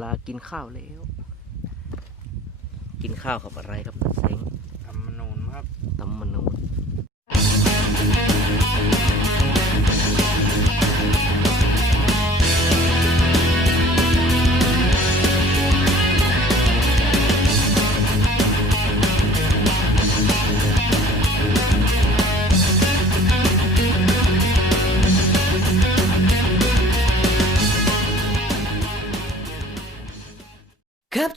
เวลากินข้าวแล้ว กินข้าวกับอะไรครับ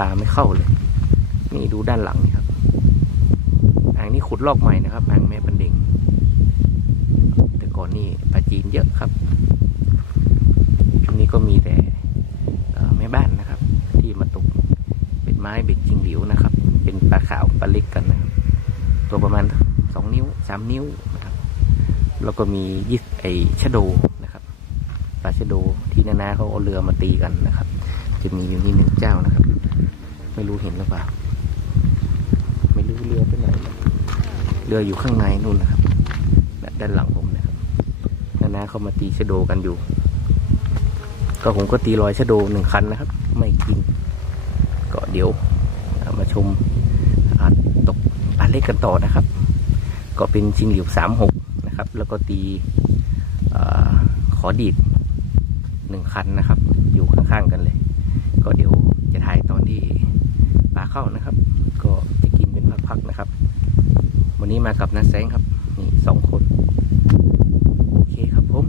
ปลาไม่เข้าเลย นี่ดูด้านหลังนี่ครับ อ่างนี้ขุดลอกใหม่นะครับ อ่างแม่ปันเด็งแต่ก่อนนี่ปลาจีนเยอะครับช่วงนี้ก็มีแต่แม่บ้านนะครับ ที่มาตกเป็นไม้เบ็ดจิงหลิวนะครับ เป็นปลาขาวปลาเล็กกันนะครับ ตัวประมาณสองนิ้วสามนิ้วนะครับ แล้วก็มียิสไอชะโดนะครับปลาชะโดที่นานาเขาเอาเรือมาตีกันนะครับ จะมีอยู่นี่หนึ่งเจ้านะครับ ไม่รู้เห็นหรือเปล่า ไม่รู้เรือไปไหน เรืออยู่ข้างในนู่นนะครับ ด้านหลังผมนะครับนานาเขามาตีชะโดกันอยู่ ก็ผมก็ตีรอยชะโดหนึ่งคันนะครับ ไม่กิน ก็เดี๋ยวามาชมอาตกปลาเล็กกันต่อนะครับ ก็เป็นชิงหลิวสามหกนะครับ แล้วก็ตีอขอดีดหนึ่งคันนะครับ อยู่ข้างๆกันเลย ก็เดี๋ยวจะถ่ายตอนที่ปลา เข้านะครับ ก็จะกินเป็นพักๆนะครับ วันนี้มากับน้าแสงครับนี่สองคนโอเคครับผม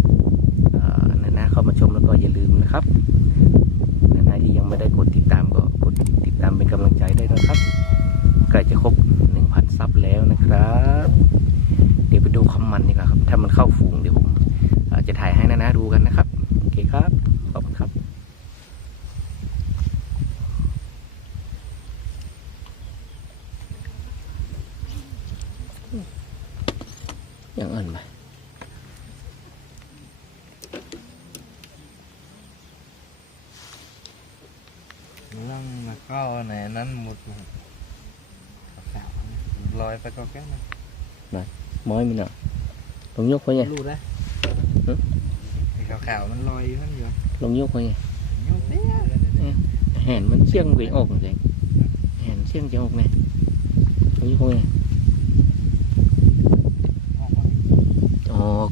นั่นานาเข้ามาชมแล้วก็อย่าลืมนะครับนานาที่ยังไม่ได้กดติดตามก็กดติดตามเป็นกำลังใจได้นะครับใกล้จะครบ1,000ซับแล้วนะครับ เดี๋ยวไปดูคอมมันดีกว่าครับ ถ้ามันเข้าฝูงเดี๋ยวผมเอ่อจะถ่ายให้นานาดูกันนะครับ โอเคครับ ขอบคุณครับ ยังเอินไหม นั่งมาเข้าไหนนั้นหมดขาวลอยไปก็แก้นะ ม้ อยมันอะลงยกเขาไงรู้ได้ฮะไอ้ขาวๆมันลอยอยู่นั่นอยู่ลงยกเขาไงยุบเนี่ยแหนมันเชี่ยงไปออกเลยแหนเชี่ยงจะออกไงลงยกเขาไงออกมาออก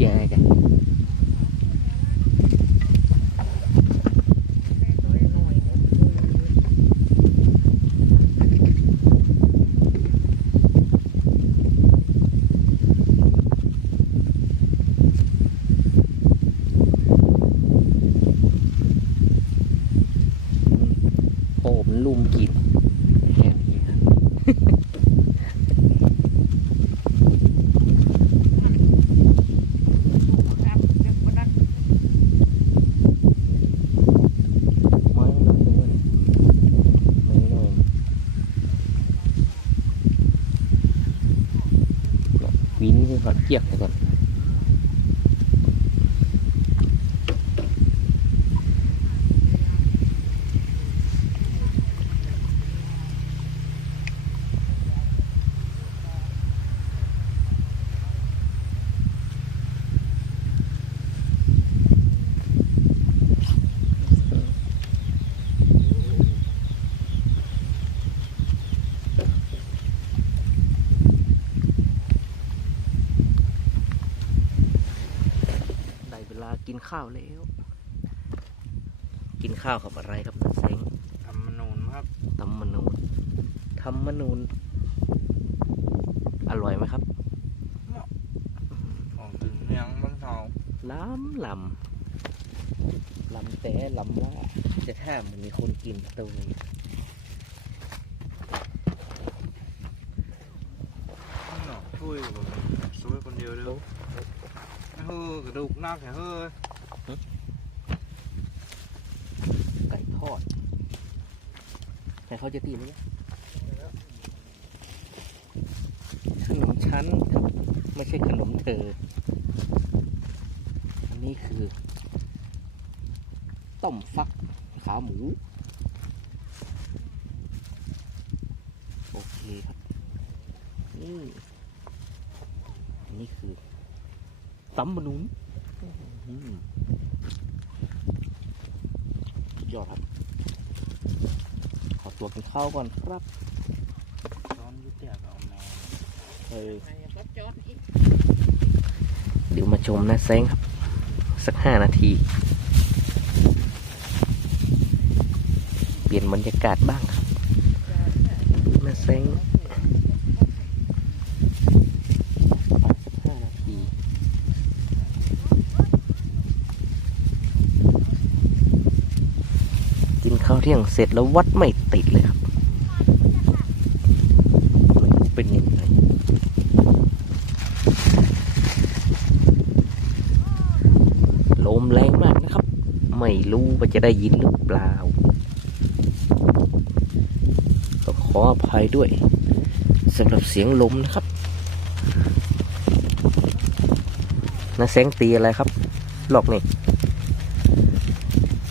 แย่กันโอ้มันลุมกินแหนอีกครับ ไม้มันหนักจังเลยไม้น้อย เจียกไปก่อนได้เวลากิน ข้าวแล้ว กินข้าวกับอะไรครับนักเซ็งทำมนูนครับธรรมนูญธรรมนูญอร่อยไหมครับ ของถึงเนียงบางเทาล้ำลำลำแต่ลำว่าจะแทบมันมีคนกินตัวนี้หนอกช่วยผมช่วยคนเดียวเด้อเฮ้อกระดูกนักแค่เฮ้ย ไก่ทอดแต่ เขาจะตีไหมเนี่ยขนมชั้นครับ ไม่ใช่ขนมเธอ อันนี้คือ ต้มฟักขาหมู โอเคครับนี่อันนี้คือตำมะนุนอื้อหือสุดยอดครับ ตัวกินข้าวก่อนครับซ้อนยุติกับเอาแมวเออไปก็จอดอีกเดี๋ยวมาชมนะแซงครับ สักห้านาที เปลี่ยนบรรยากาศบ้างครับดูนะแซงไปสักห้านาที กินข้าวเที่ยงเสร็จแล้ววัดไม่ติดเลยครับ เป็นยังไงลมแรงมากนะครับ ไม่รู้ว่าจะได้ยินหรือเปล่าก็ขออภัยด้วยสำหรับเสียงลมนะครับนาแสงตีอะไรครับหลอกนี่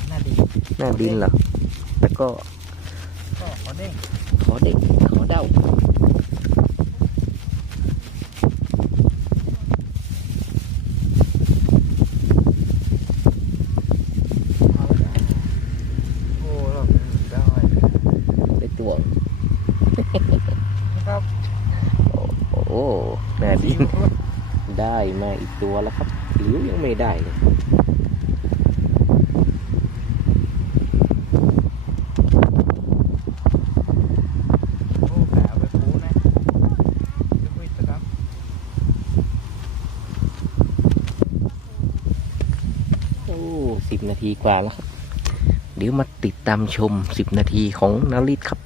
น่าดีหน้าดินเหรอแล้ว ก็ก็ขอเด้งขอเด็กขอเด้าโอ้เราได้ได้ตัวงครับโอ้โหหน้าดินได้มาอีกตัวแล้วครับหรือยังไม่ได้เลย โอ้แผลไปปูนะจะคุยแต่ครับ โอ้สิบนาที กว่าแล้วครับ เดี๋ยวมาติดตามชม 10 นาทีของนาริตครับ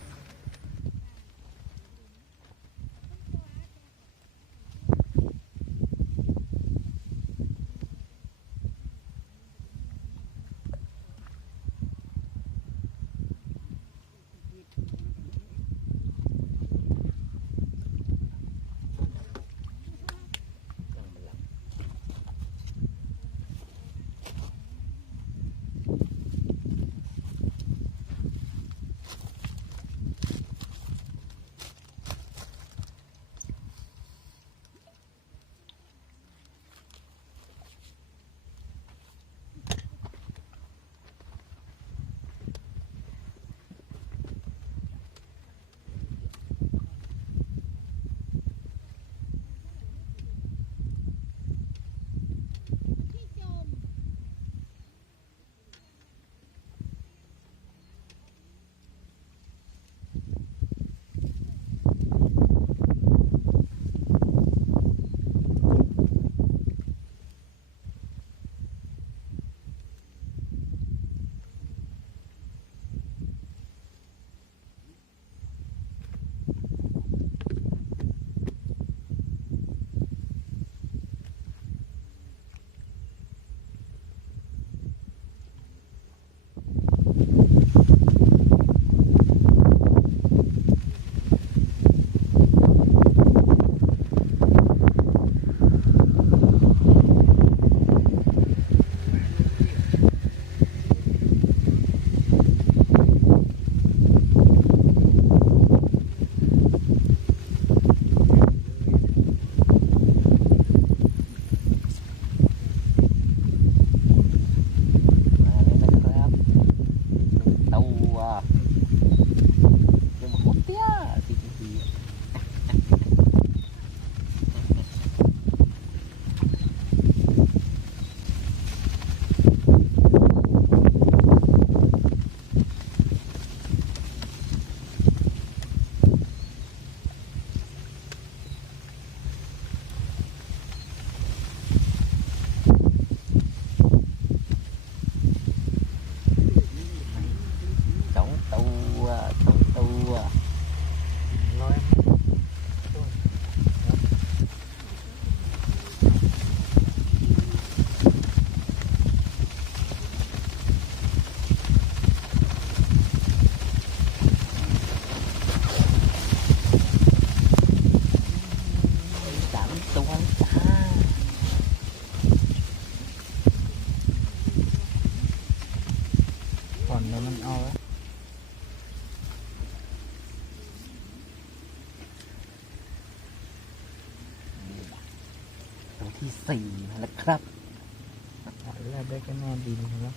เอาแล้วได้ก็แน่ดินใช่ไหม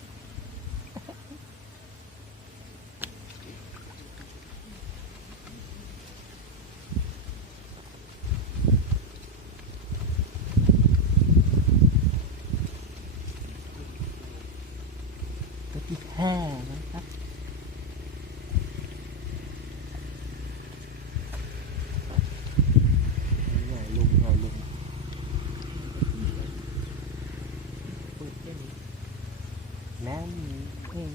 ตัวที่ห้านะครับใหญ่ลุงใหญ่ลุงน้ำ แห้ง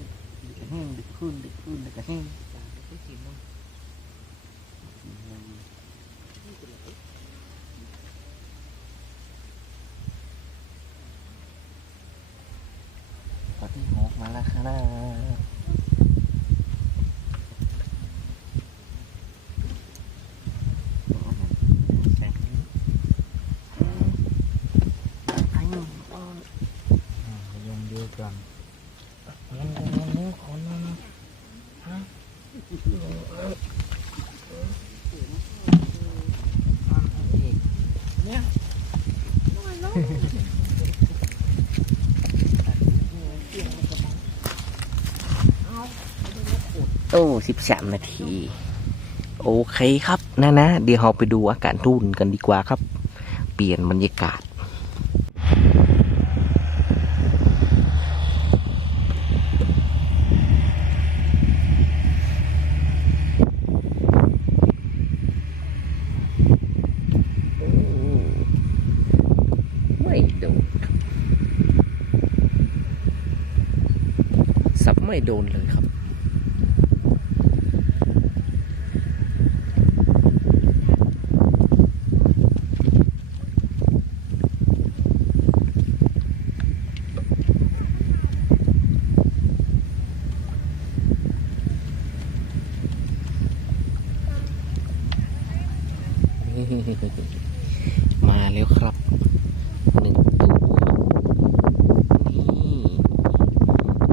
แห้งดึกขึ้นดึกขึ้นแล้วก็แห้งตอนที่หกมาแล้วครับไอ้หนุ่มอ้อน อ่ายังเดียวกันงั้นงั้นงั้นขอหน่อยนะฮะอ่าอีกเนี่ย โอ้สิบสามนาที โอเคครับนะนะ เดี๋ยวเราไปดูอากาศรุ่นกันดีกว่าครับ เปลี่ยนบรรยากาศไม่โดนซับไม่โดนเลยครับ มาแล้วครับหนึ่งตัวนี่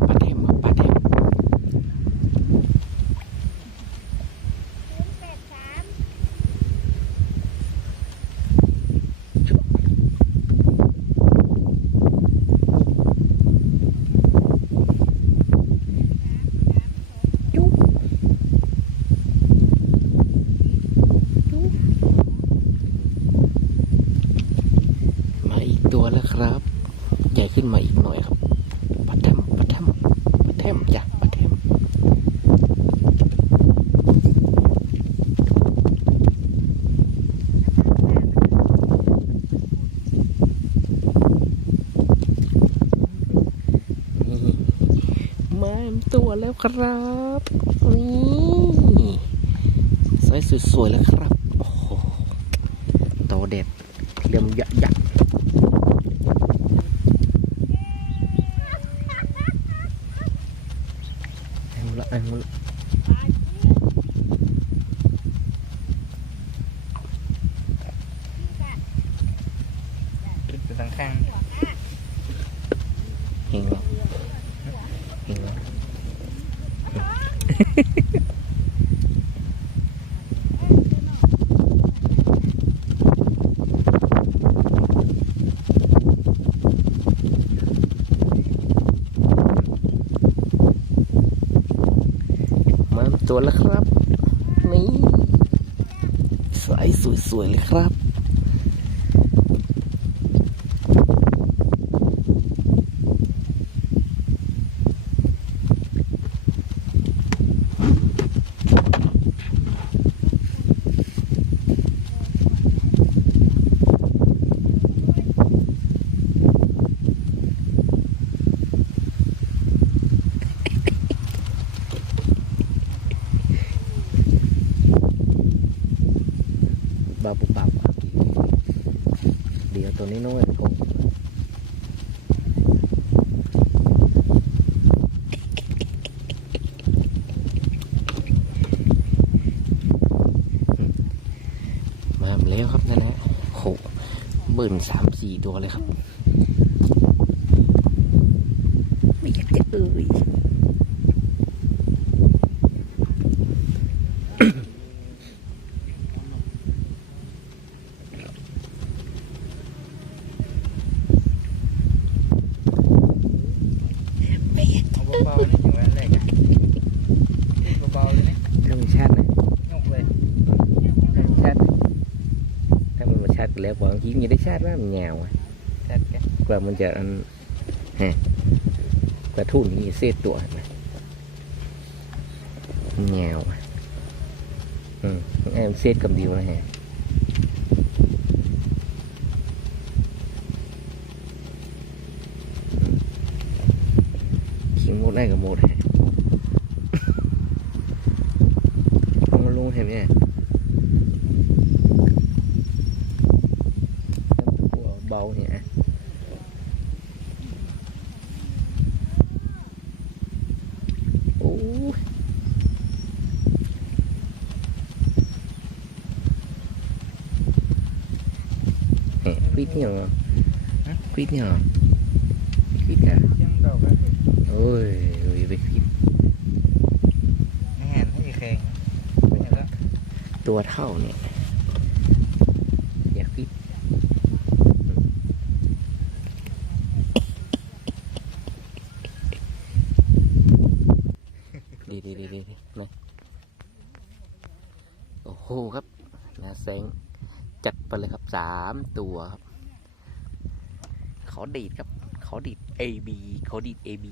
ปลาเทมครับปลาเทมจุ๊บจุ๊บมาอีก ตัวแล้วครับ ใหญ่ขึ้นมาอีกหน่อยครับปลาเทมปลาเทมปลาเทมจ้ะปลาเทมมาอีกตัวแล้วครับนี่สวยสุดสวยแล้วครับ โอ้โหโตเด็ดเรียมยักยักษ์เอาละเอาละ คิดไป ทางข้าง เห็นแล้วเห็นแล้วามตัวแล้วครับ นี่สายสวยๆเลยครับ บาบุบบับครับเดี๋ยว ตัวนี้น้อยผมมาแล้วครับนั่นนะโหเบิ่นสามสี่ตัวเลยครับ ไม่อยากจะเอ่ย เอาเบาๆนี่อยู่อันแรกอะเบาๆเลยนี่ ธรรมชาตินะ ยกเลย ธรรมชาตินะถ้ามันมาชาติไป แล้วบอกจริงยังได้ชาติว่ามันยาวอะจัดแกกว่ามันจะอันฮะกระทุ่นนี่เศษตัวเห็นไหมมันยาวอะอืมไอ้มันเศษกับดิวนะฮะอืมขิงหมดได้กับหมดฮะเอามาลงเห็นไหมเนี่ยตัวเบาเนี่ยอะโอ้ยเฮ้ย ควิดเนี่ยเหรอควิดเนี่ยเหรอควิดอะยังดอกเลยโอ้ยโอ้ยไปควิดไม่เห็นให้แข็งไม่เห็นแล้วตัวเท่าเนี่ยอย่าควิดดีดีดีดีดีนะโอ้โหครับนาแซงจัดไปเลยครับสามตัวครับ เขาดีดครับ เขาดีด A B เขาดีด AB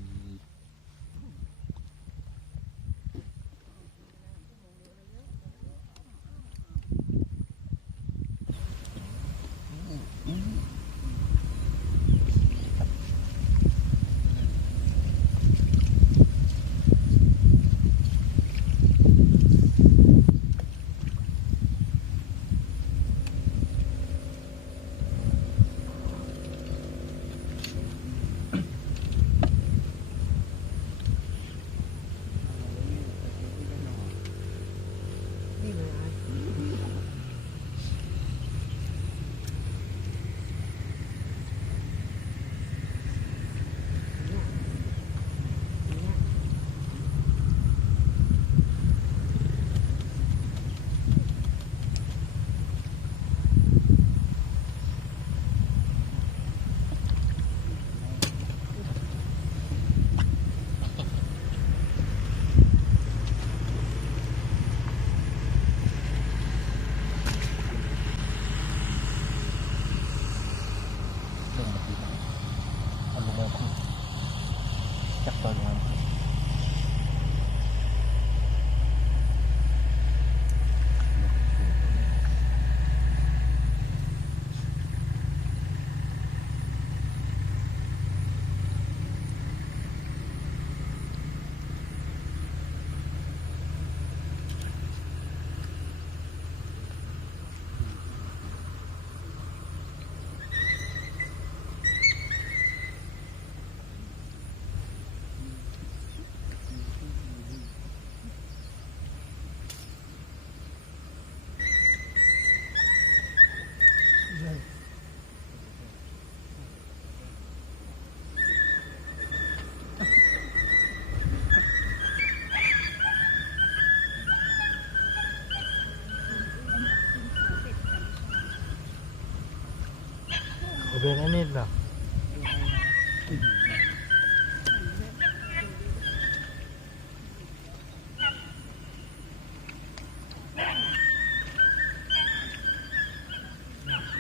เป็นอันนี้เหรอ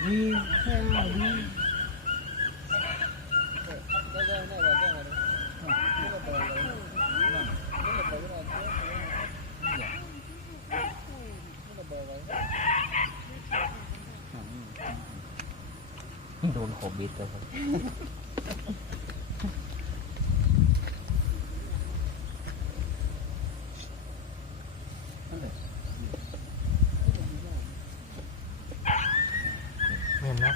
นี่แค่นี้ โดนโควิดเลยครับ แม่นนะ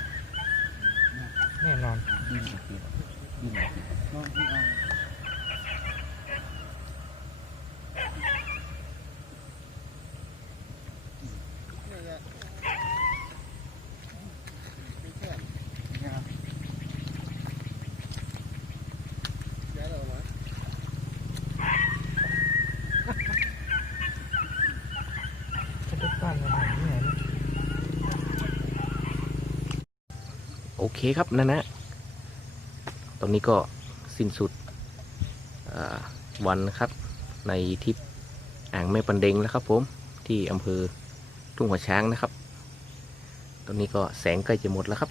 แน่นอน ดิ้นออกไปดิ้นออกไป จะได้ปั้นอะไรเนี่ย โอ เคครับนั่นนะ ตรงนี้ก็สิ้นสุดวันนะครับในทริปอ่างแม่ปันเดงแล้วครับผมที่อำเภอทุ่งหัวช้างนะครับ ตรงนี้ก็แสงใกล้จะหมดแล้วครับ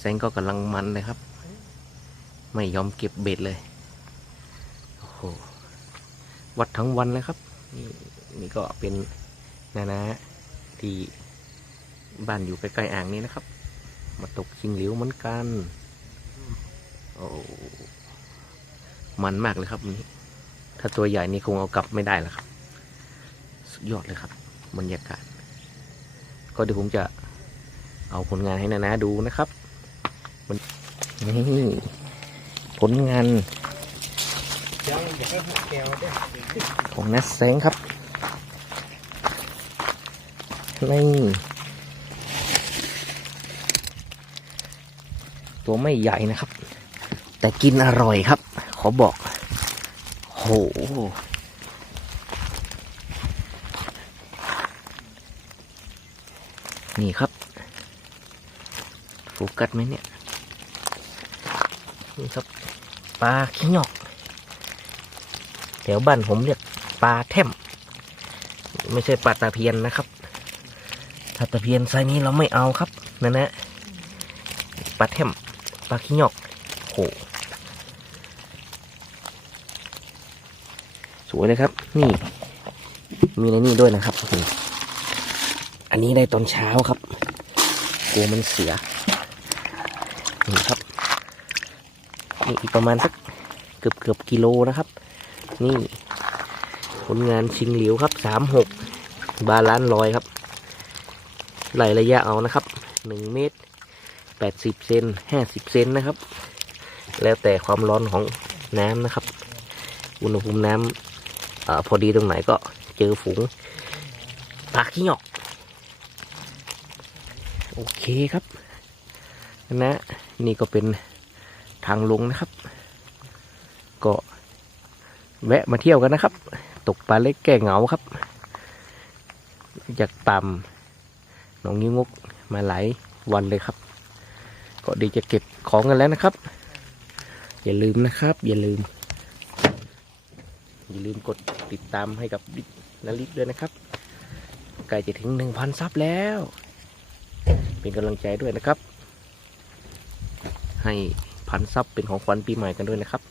แสงก็กำลังมันเลยครับ ไม่ยอมเก็บเบ็ดเลยโอ้โหวัดทั้งวันเลยครับ นี่นี่ก็เป็นนานะที่บ้านอยู่ใกล้ๆอ่างนี้นะครับ มาตกชิงเหลียวเหมือนกัน โอ้ มันมากเลยครับวันนี้ ถ้าตัวใหญ่นี่คงเอากลับไม่ได้แล้วครับ สุดยอดเลยครับบรรยากาศ ก็เดี๋ยวผมจะเอาผลงานให้นานาดูนะครับนนี่ผลงานของนัทแสงครับ นี่ ตัวไม่ใหญ่นะครับ แต่กินอร่อยครับ ขอบอก โห นี่ครับ โฟกัสไหมเนี่ย นี่ครับ ปลาขี้หยอก แถวบ้านผมเรียกปลาแท่ม ไม่ใช่ปลาตะเพียนนะครับถ้าตะเพียนไซนี้เราไม่เอาครับนั่นนะปลาแท่ม ปลาขี้หยอกโหสวยเลยครับ นี่ มีในนี่ด้วยนะครับอันนี้ได้ตอนเช้าครับกลัวมันเสียนี่ครับนี่อีกประมาณสักเกือบเกือบกิโลนะครับ นี่ ผลงานชิงเหลียวครับสามหกบาลานลอยครับไหลระยะเอานะครับหนึ่งเมตร แปดสิบเซนห้าสิบเซนนะครับ แล้วแต่ความร้อนของน้ำนะครับ อุณหภูมิน้ำอพอดีตรงไหนก็เจอฝูงปลาขี้หยอก โอเคครับนะนี่ก็เป็นทางลงนะครับ ก็แวะมาเที่ยวกันนะครับ ตกปลาเล็กแก้เหงาครับ จากต่ำหนองนิ้วงกมาหลายวันเลยครับ ก็เดียวจะเก็บของกันแล้วนะครับ อย่าลืมนะครับ อย่าลืม อย่าลืมกดติดตามให้กับนาลิกด้วยนะครับใกล้จะถึงหนึ่งพันซับแล้ว เป็นกำลังใจด้วยนะครับ ให้พันซับเป็นของขวัญปีใหม่กันด้วยนะครับ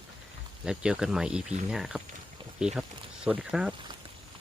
แล้วเจอกันใหม่ EP หน้าครับ โอเคครับ สวัสดีครับ